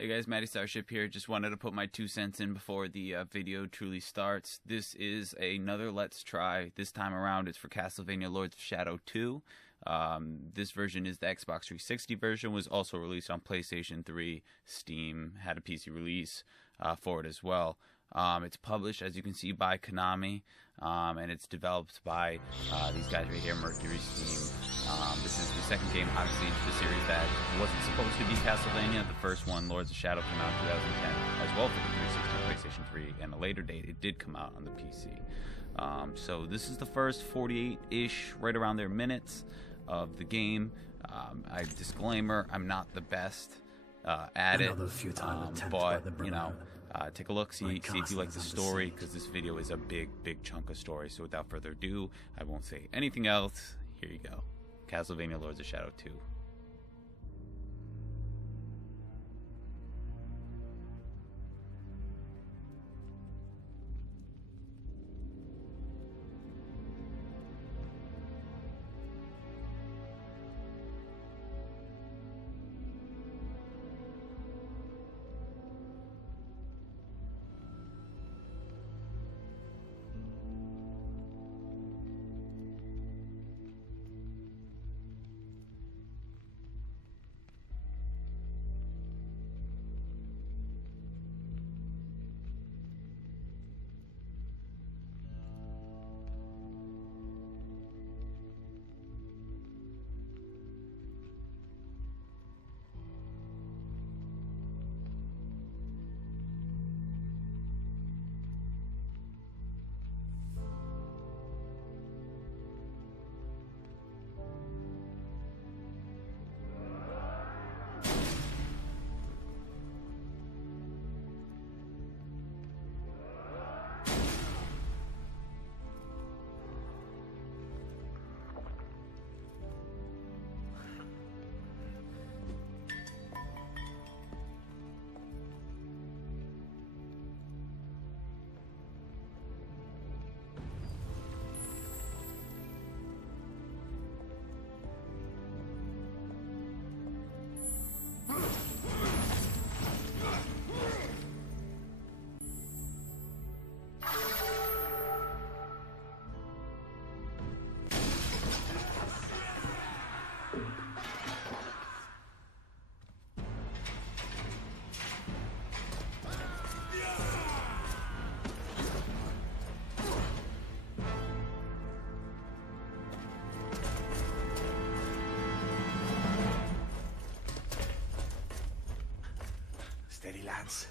Hey guys, Matty Starship here. Just wanted to put my 2 cents in before the video truly starts. This is another Let's Try. This time around it's for Castlevaina Lords of Shadow 2. This version is the Xbox 360 version, was also released on PlayStation 3, Steam, had a PC release for it as well. It's published, as you can see, by Konami, and it's developed by these guys right here, Mercury Steam. This is the second game, obviously, into the series that wasn't supposed to be Castlevania. The first one, Lords of Shadow, came out in 2010, as well for the 360 and PlayStation 3, and a later date, it did come out on the PC. So this is the first 48-ish, right around there, minutes of the game. Disclaimer, I'm not the best at it, but, you know, take a look, see if you like the story, because this video is a big chunk of story. So without further ado, I won't say anything else. Here you go. Castlevania Lords of Shadow 2. Steady, lads.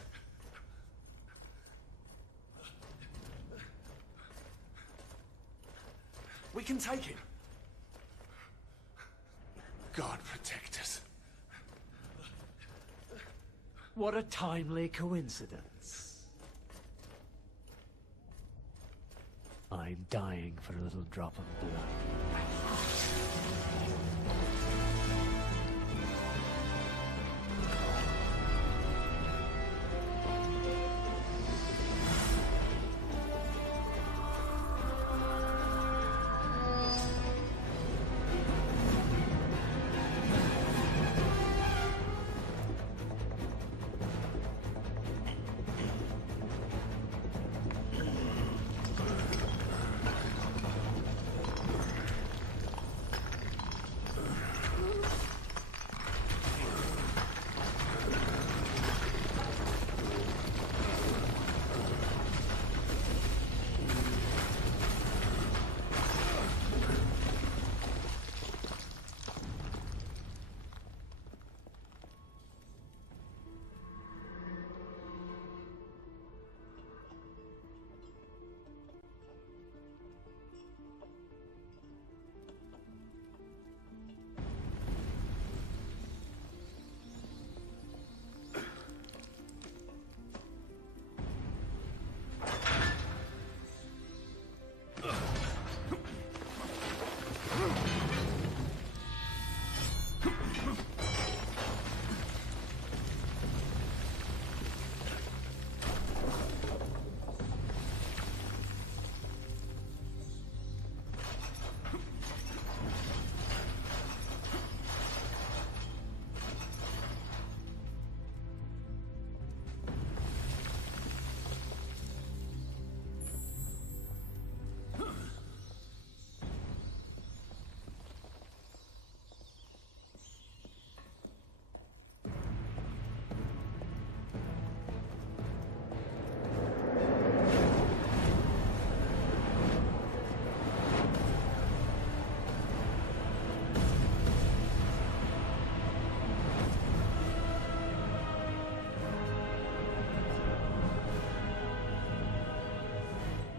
We can take him. God protect us. What a timely coincidence. I'm dying for a little drop of blood.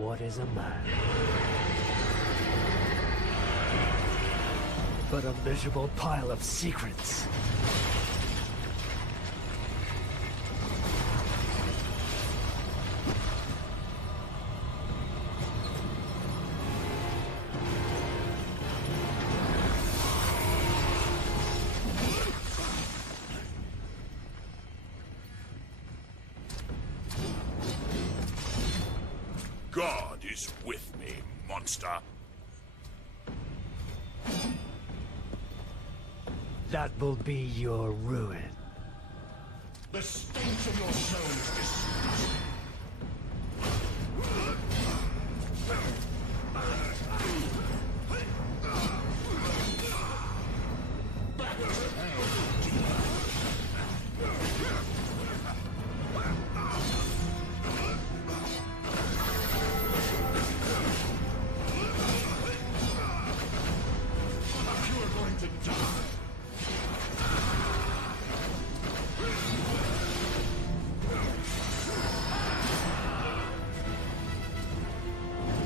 what is a man? But a miserable pile of secrets. God is with me, monster. That will be your ruin. The stench of your soul is disgusting. Back to hell, demon. You are going to die.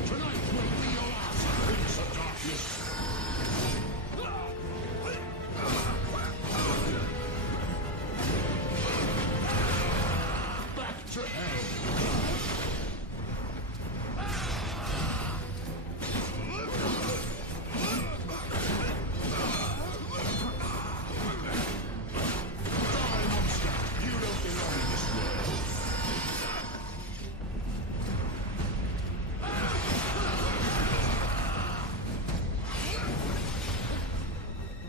Tonight will be your last, Prince of Darkness. Back to hell. Die, monster. You don't belong in this world.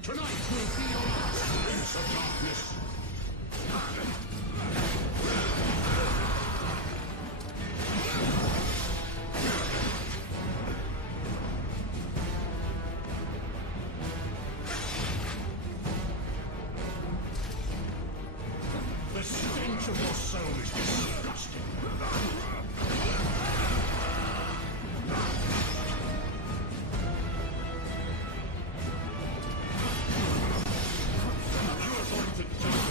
Tonight will be your last, Prince of Darkness. The stench of your soul is disgusting. You are going to die.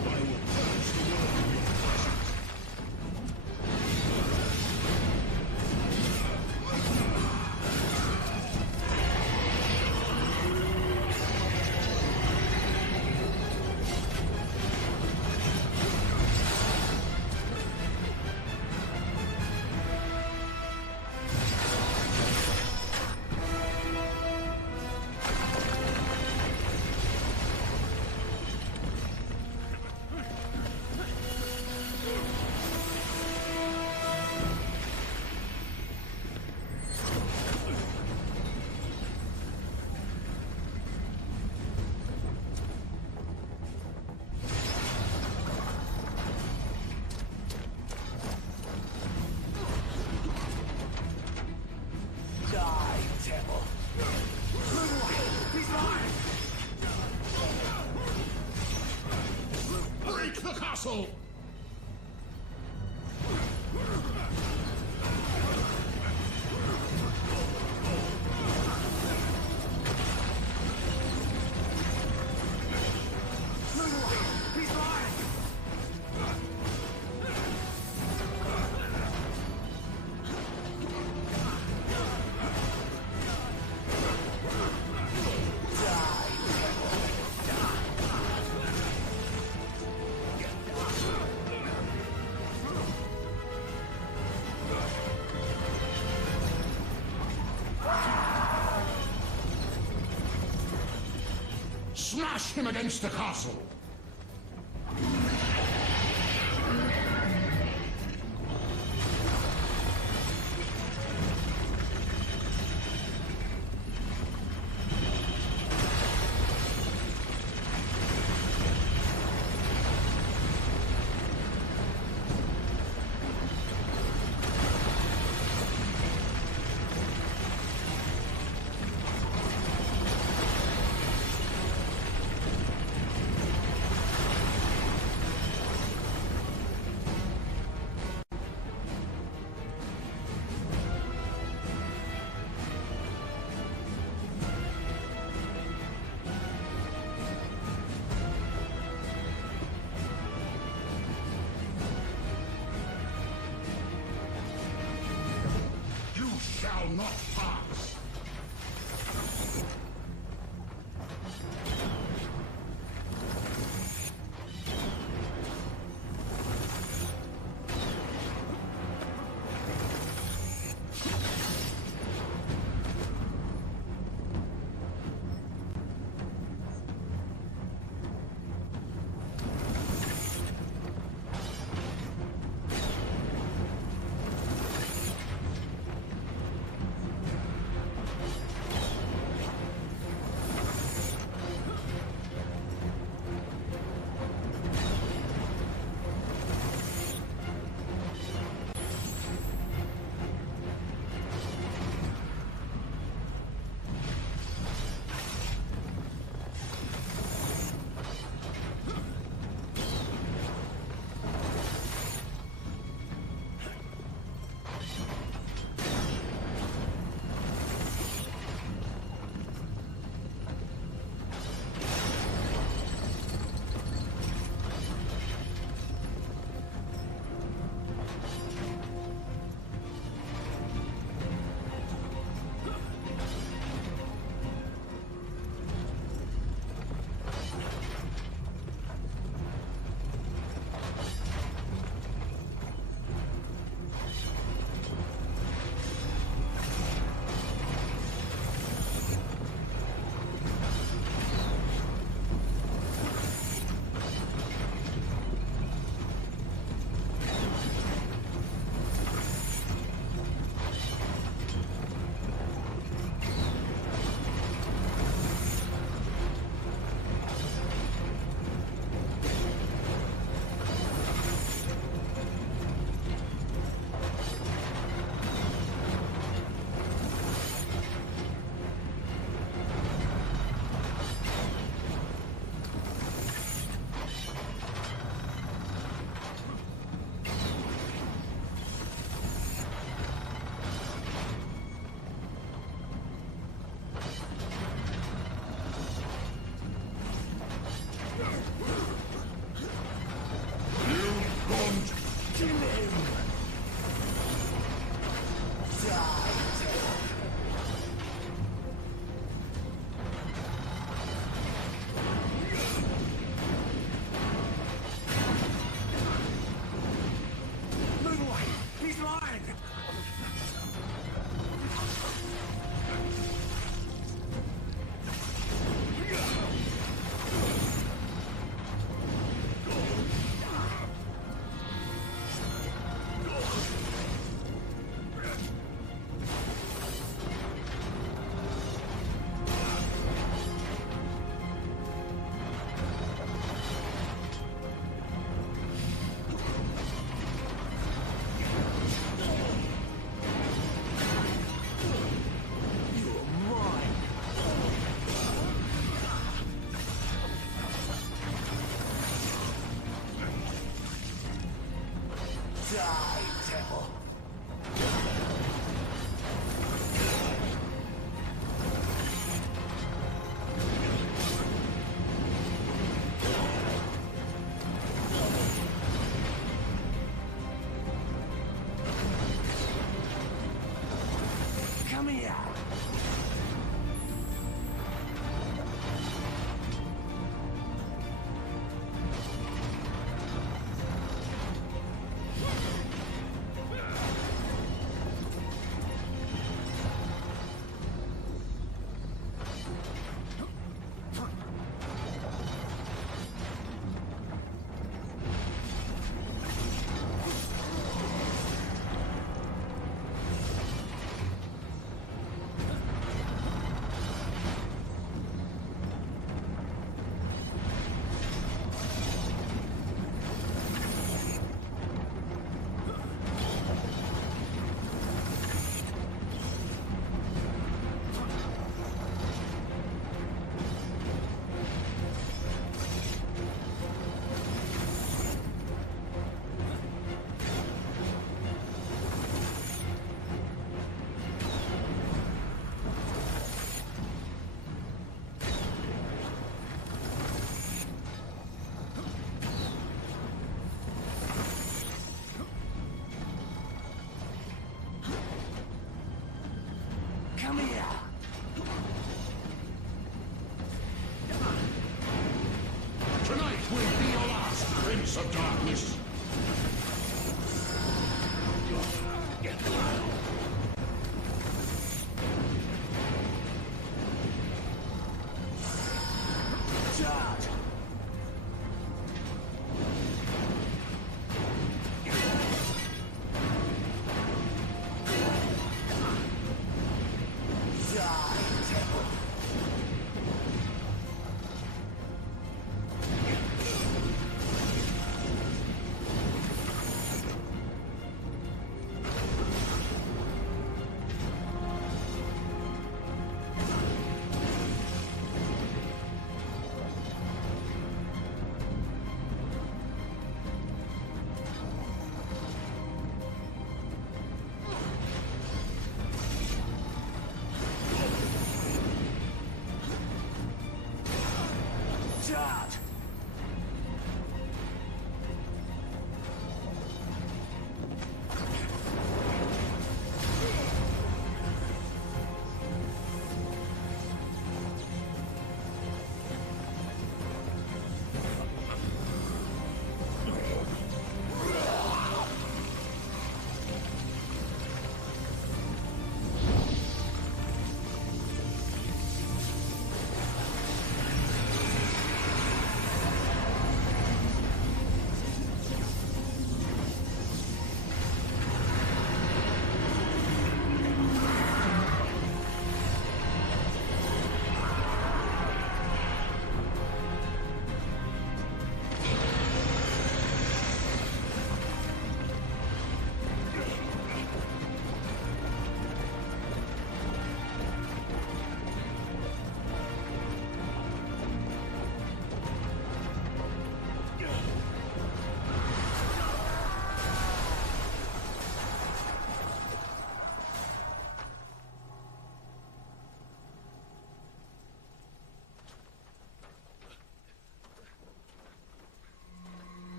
I will purge the world in your presence. Die, devil. Break the castle! Smash him against the castle! shall not pass.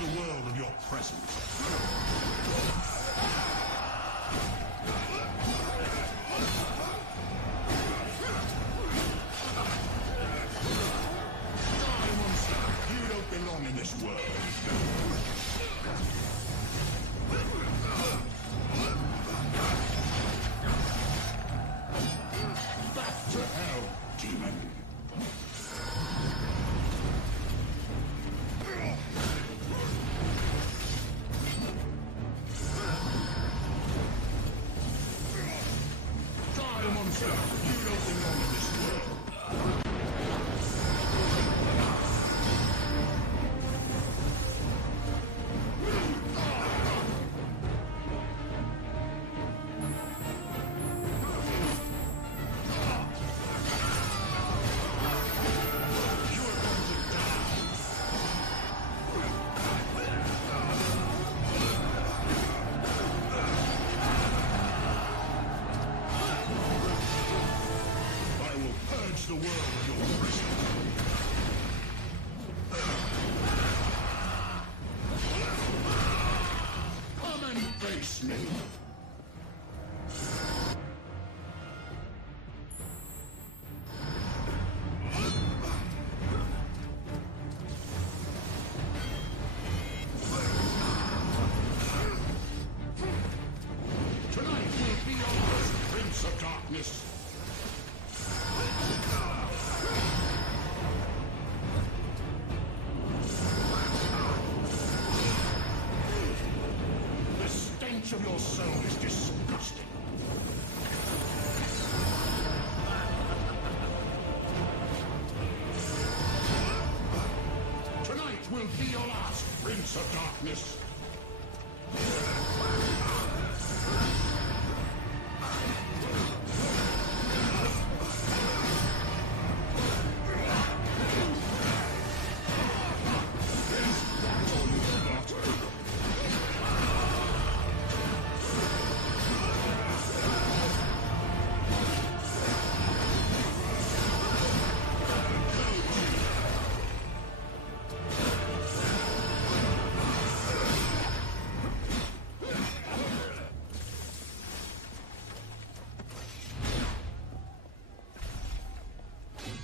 the world of your presence. Die, monster! You don't belong in this world. Back to hell, demon! Die, monster! You don't belong in this world. You are going to die. I will purge the world of your presence. Come and face me. Tonight will be your last, Prince of Darkness. The stench of your soul is disgusting. Tonight will be your last, Prince of Darkness. That's all you've got.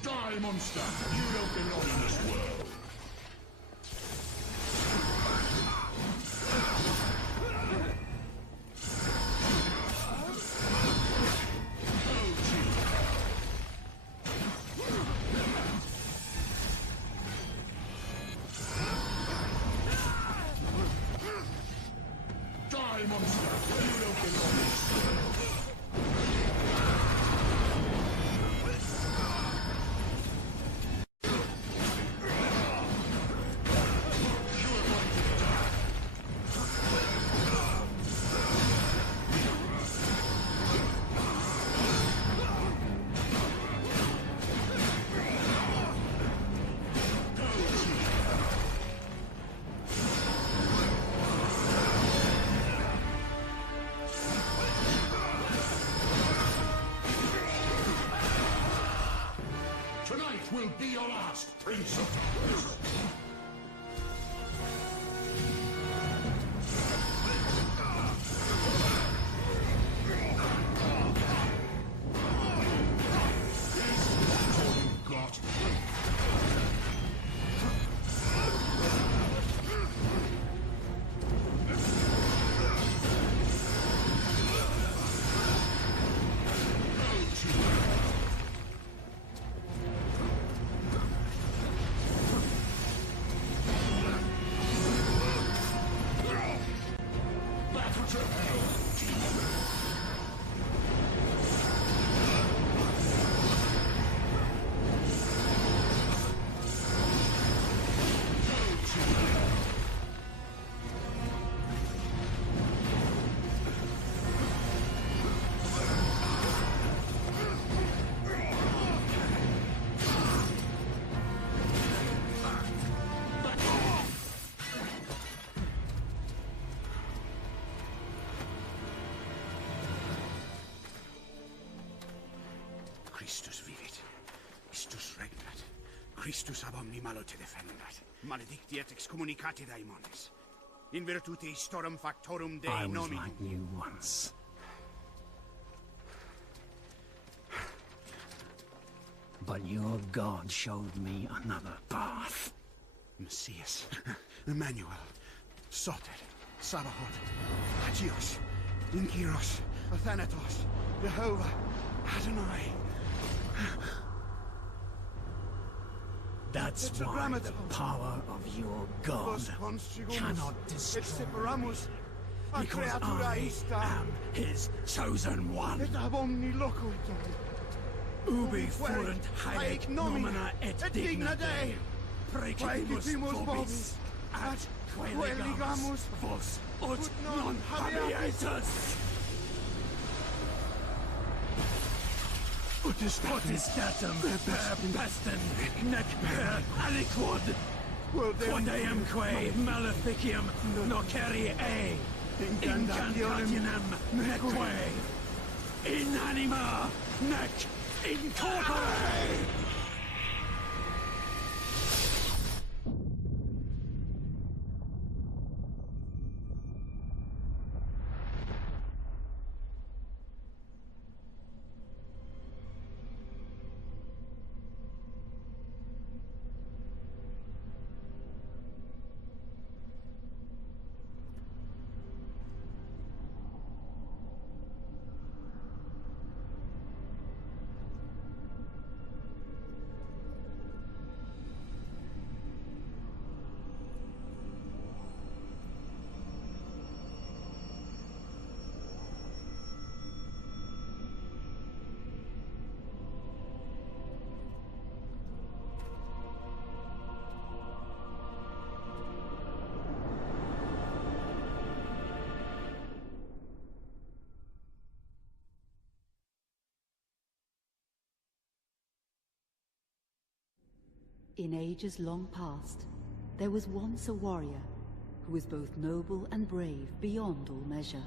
Die, monster! You don't belong in this world. Die, monster! You don't belong in this world. You are going to die. Tonight will be your last, Prince of Darkness. That's all you've got. Battle to hell, demon. Christus vivit, Christus regnat, Christus ab omni malo te defendat. Maledicti et excommunicati daemones. In virtute storum factorum Dei I was nominum. like you once. But your God showed me another path. Messias, Emmanuel, Soter, Sabaoth, Hagios, Inkyros, Athanatos, Jehovah, Adonai. That's It's why the Tetragrammaton. power of your God Vos conjugumus, cannot et destroy me, separamus, a because creatura I ista, am his chosen one. et ab omni locutor. Ubi fuerunt haec haec nomina nomina et digna Dei. Praecipimus Praecipimus vobis, vobis, ad quae quae legamus legamus vos ut ut non non habeatus. Potestatem per pestem, nec per aliquod, quod eamque maleficium nocere incantationem neque, in anima nec in corpore. In ages long past, there was once a warrior who was both noble and brave beyond all measure.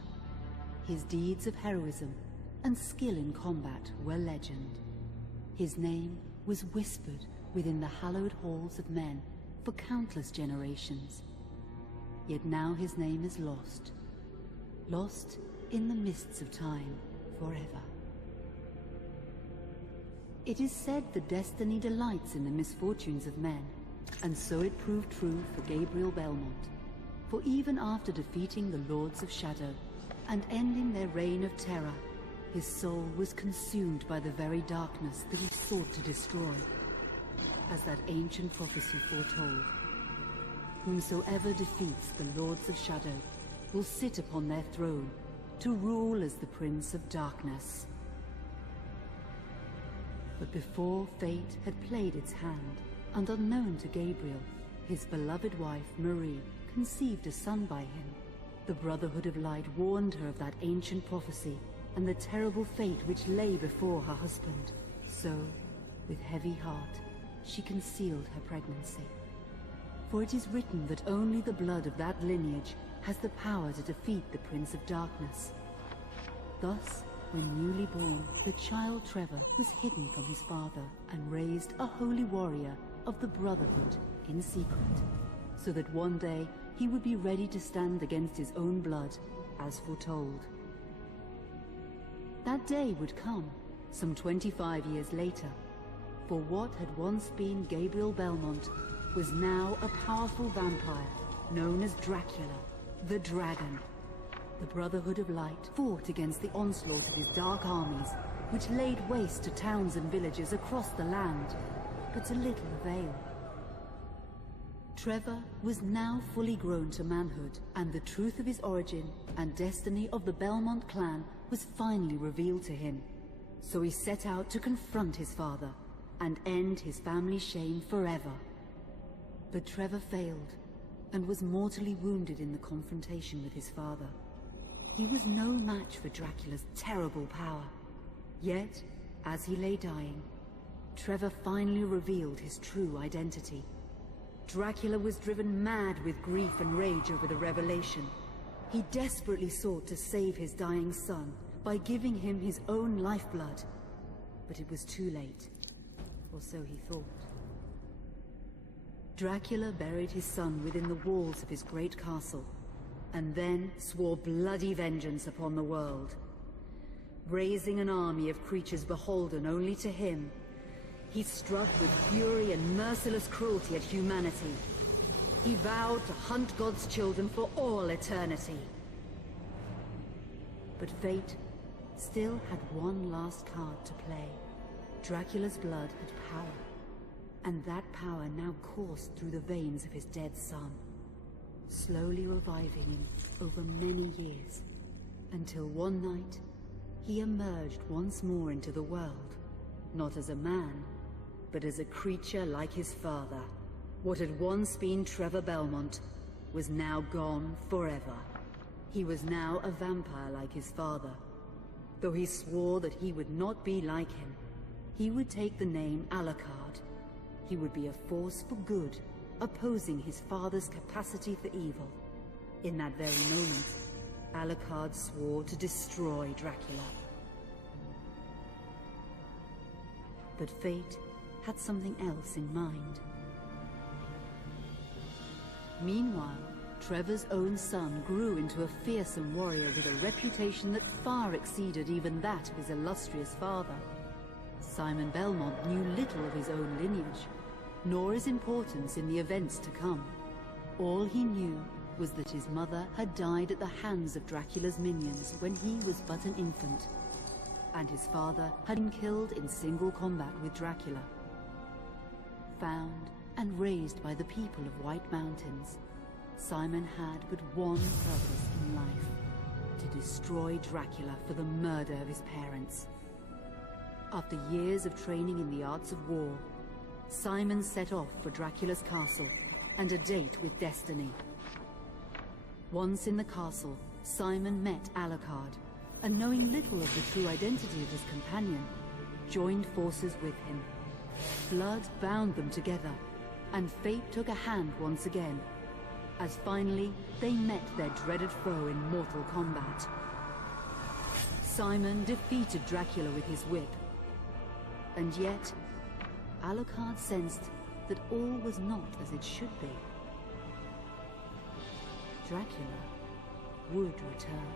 His deeds of heroism and skill in combat were legend. His name was whispered within the hallowed halls of men for countless generations. Yet now his name is lost. Lost in the mists of time forever. It is said that destiny delights in the misfortunes of men, and so it proved true for Gabriel Belmont. For even after defeating the Lords of Shadow and ending their reign of terror, his soul was consumed by the very darkness that he sought to destroy. As that ancient prophecy foretold, whomsoever defeats the Lords of Shadow will sit upon their throne to rule as the Prince of Darkness. But before fate had played its hand, and unknown to Gabriel, his beloved wife, Marie, conceived a son by him. The Brotherhood of Light warned her of that ancient prophecy and the terrible fate which lay before her husband. So, with heavy heart, she concealed her pregnancy. For it is written that only the blood of that lineage has the power to defeat the Prince of Darkness. Thus, when newly born, the child Trevor was hidden from his father and raised a holy warrior of the Brotherhood in secret, so that one day he would be ready to stand against his own blood, as foretold. That day would come, some 25 years later, for what had once been Gabriel Belmont was now a powerful vampire known as Dracula, the Dragon. The Brotherhood of Light fought against the onslaught of his dark armies, which laid waste to towns and villages across the land, but to little avail. Trevor was now fully grown to manhood, and the truth of his origin and destiny of the Belmont clan was finally revealed to him. So he set out to confront his father and end his family's shame forever. But Trevor failed and was mortally wounded in the confrontation with his father. He was no match for Dracula's terrible power. Yet, as he lay dying, Trevor finally revealed his true identity. Dracula was driven mad with grief and rage over the revelation. He desperately sought to save his dying son by giving him his own lifeblood. But it was too late, or so he thought. Dracula buried his son within the walls of his great castle, and then swore bloody vengeance upon the world. Raising an army of creatures beholden only to him, he struck with fury and merciless cruelty at humanity. He vowed to hunt God's children for all eternity. But fate still had one last card to play. Dracula's blood had power, and that power now coursed through the veins of his dead son, slowly reviving him over many years, until one night he emerged once more into the world, not as a man, but as a creature like his father. What had once been Trevor Belmont was now gone forever. He was now a vampire like his father. Though he swore that he would not be like him, he would take the name Alucard. He would be a force for good, opposing his father's capacity for evil. In that very moment, Alucard swore to destroy Dracula. But fate had something else in mind. Meanwhile, Trevor's own son grew into a fearsome warrior with a reputation that far exceeded even that of his illustrious father. Simon Belmont knew little of his own lineage, nor his importance in the events to come. All he knew was that his mother had died at the hands of Dracula's minions when he was but an infant, and his father had been killed in single combat with Dracula. Found and raised by the people of White Mountains, Simon had but one purpose in life: to destroy Dracula for the murder of his parents. After years of training in the arts of war, Simon set off for Dracula's castle and a date with destiny. Once in the castle, Simon met Alucard, and knowing little of the true identity of his companion, joined forces with him. Blood bound them together, and fate took a hand once again, as finally they met their dreaded foe in mortal combat. Simon defeated Dracula with his whip, and yet Alucard sensed that all was not as it should be. Dracula would return.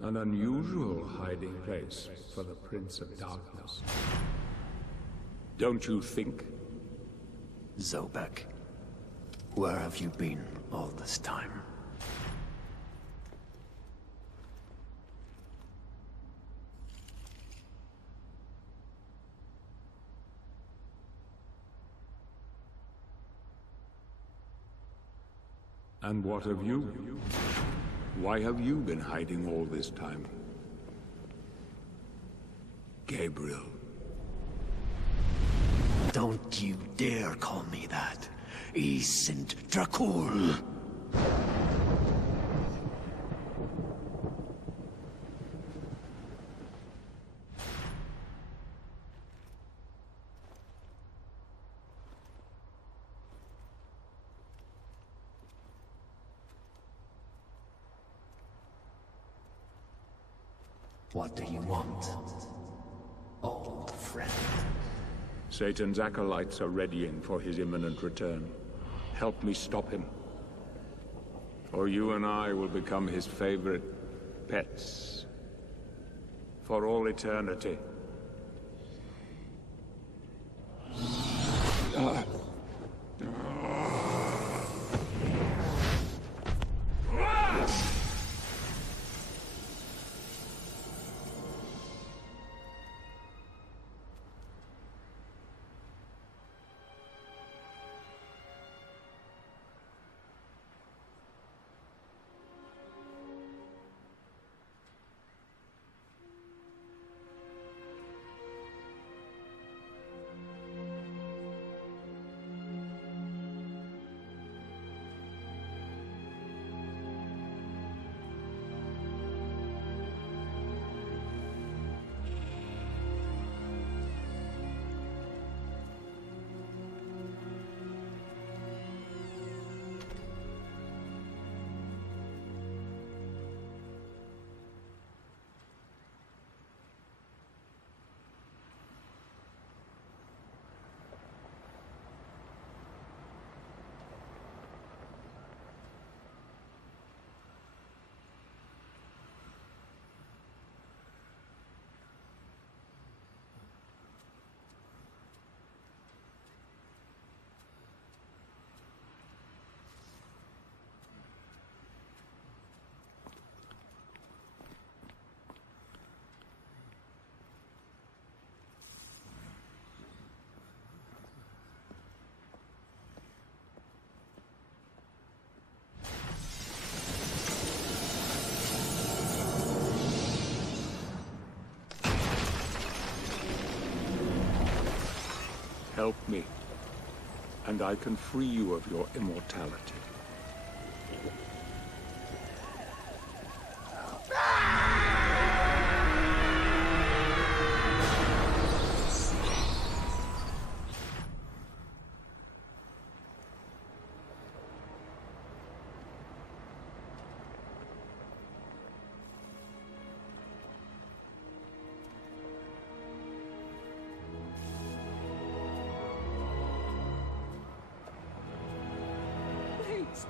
An unusual hiding place for the Prince of Darkness. Don't you think? Zobek, where have you been all this time? And what of you? Why have you been hiding all this time? Gabriel. Don't you dare call me that. Saint Dracul. What do you want, old friend? Satan's acolytes are readying for his imminent return. Help me stop him. Or you and I will become his favorite pets. For all eternity. Help me, and I can free you of your immortality. Please,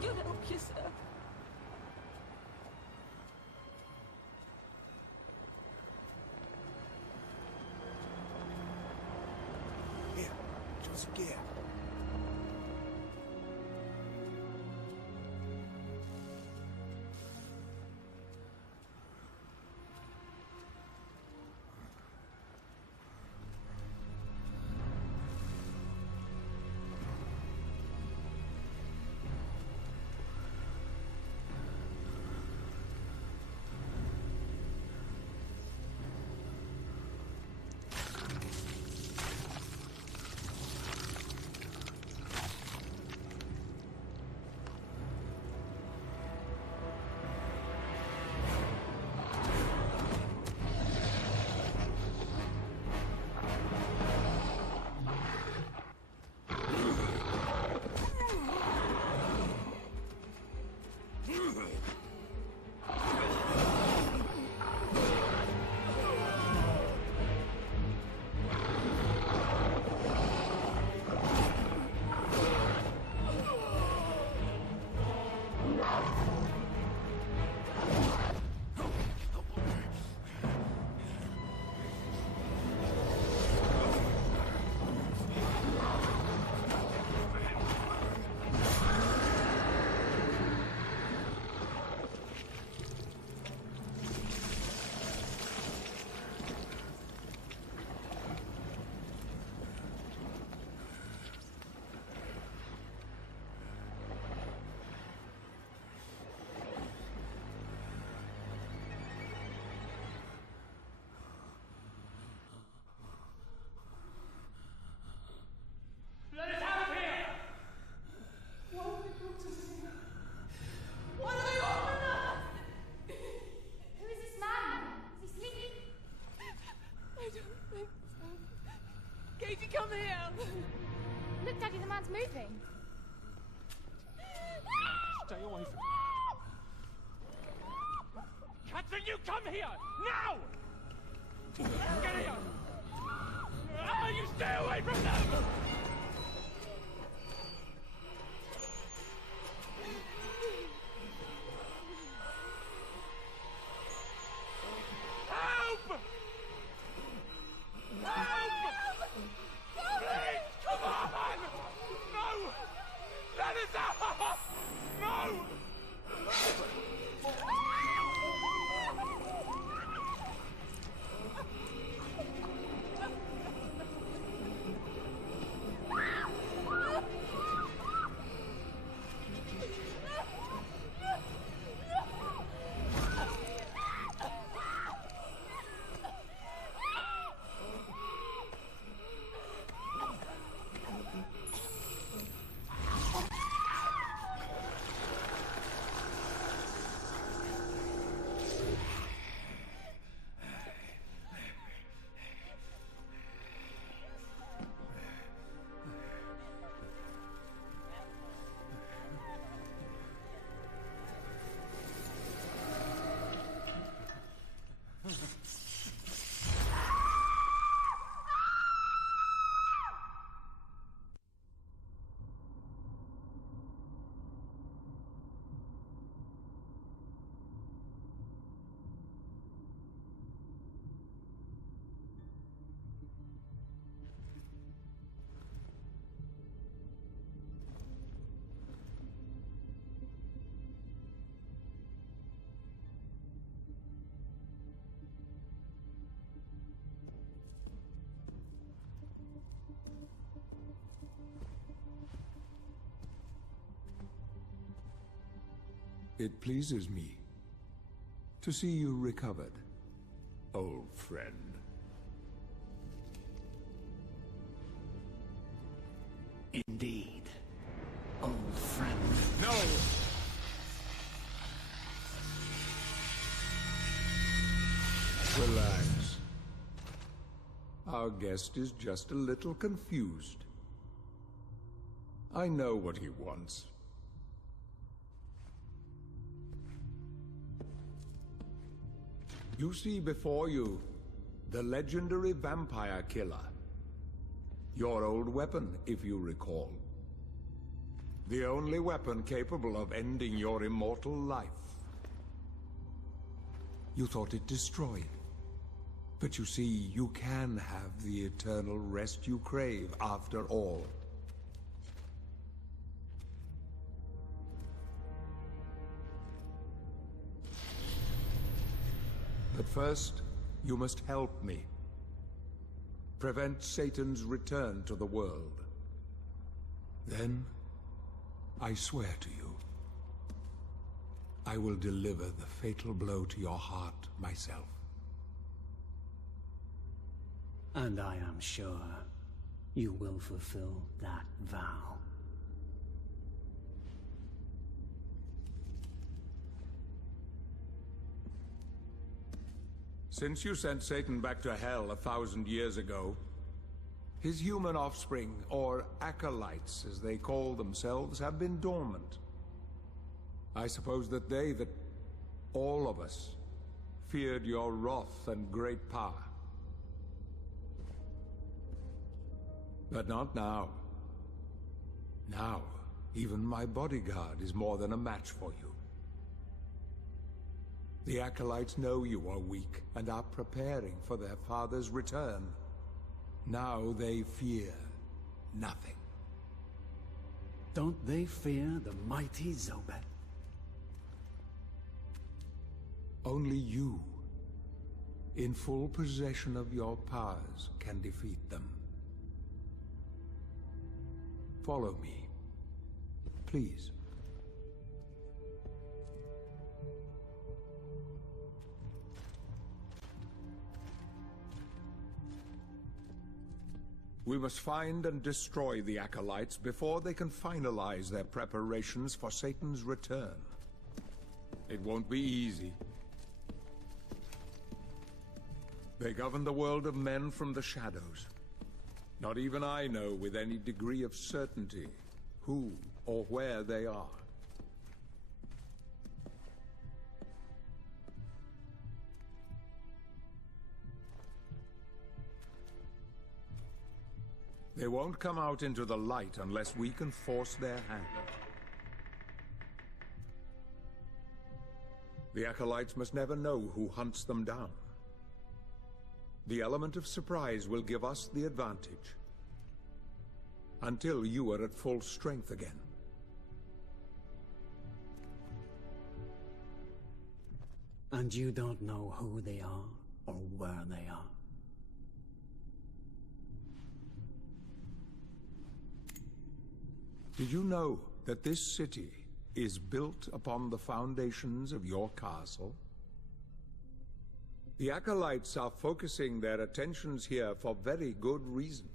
get help yourself. Here, just gear. Look, Daddy, the man's moving. Stay away from me. Catherine, you come here! Now! Get here! Ah, you stay away from them! Help! Help! Please, come on! No! Let us out! No! It pleases me to see you recovered, old friend. Indeed, old friend. No! Relax. Our guest is just a little confused. I know what he wants. You see before you the legendary vampire killer. Your old weapon, if you recall. The only weapon capable of ending your immortal life. You thought it destroyed. But you see, you can have the eternal rest you crave after all. But first, you must help me. Prevent Satan's return to the world. Then, I swear to you, I will deliver the fatal blow to your heart myself. And I am sure you will fulfill that vow. Since you sent Satan back to hell 1,000 years ago, his human offspring, or acolytes as they call themselves, have been dormant. I suppose that all of us, feared your wrath and great power. But not now. Now, even my bodyguard is more than a match for you. The acolytes know you are weak and are preparing for their father's return. Now they fear nothing. Don't they fear the mighty Zobek? Only you, in full possession of your powers, can defeat them. Follow me, please. We must find and destroy the acolytes before they can finalize their preparations for Satan's return. It won't be easy. They govern the world of men from the shadows. Not even I know with any degree of certainty who or where they are. They won't come out into the light unless we can force their hand. The Acolytes must never know who hunts them down. The element of surprise will give us the advantage. Until you are at full strength again. And you don't know who they are, or where they are. Did you know that this city is built upon the foundations of your castle? The Acolytes are focusing their attentions here for very good reason.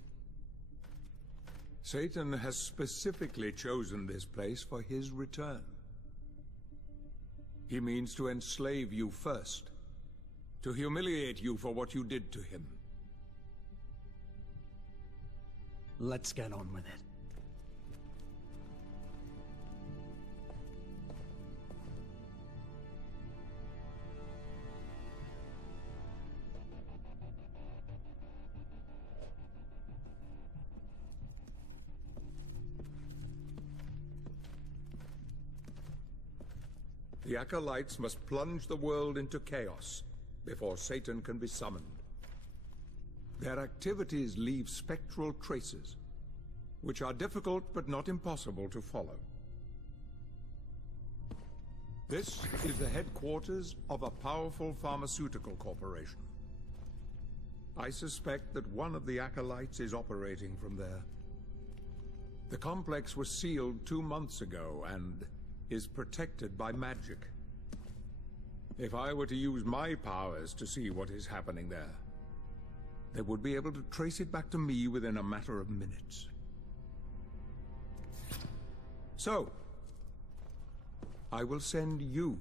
Satan has specifically chosen this place for his return. He means to enslave you first, to humiliate you for what you did to him. Let's get on with it. The Acolytes must plunge the world into chaos before Satan can be summoned. Their activities leave spectral traces, which are difficult but not impossible to follow. This is the headquarters of a powerful pharmaceutical corporation. I suspect that one of the Acolytes is operating from there. The complex was sealed 2 months ago and is protected by magic. If I were to use my powers to see what is happening there, they would be able to trace it back to me within a matter of minutes. So, I will send you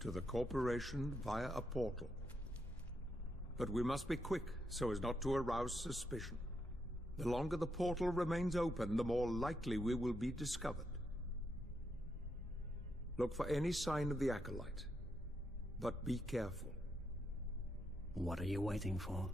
to the corporation via a portal. But we must be quick so as not to arouse suspicion. The longer the portal remains open, the more likely we will be discovered. Look for any sign of the Acolyte, but be careful. What are you waiting for?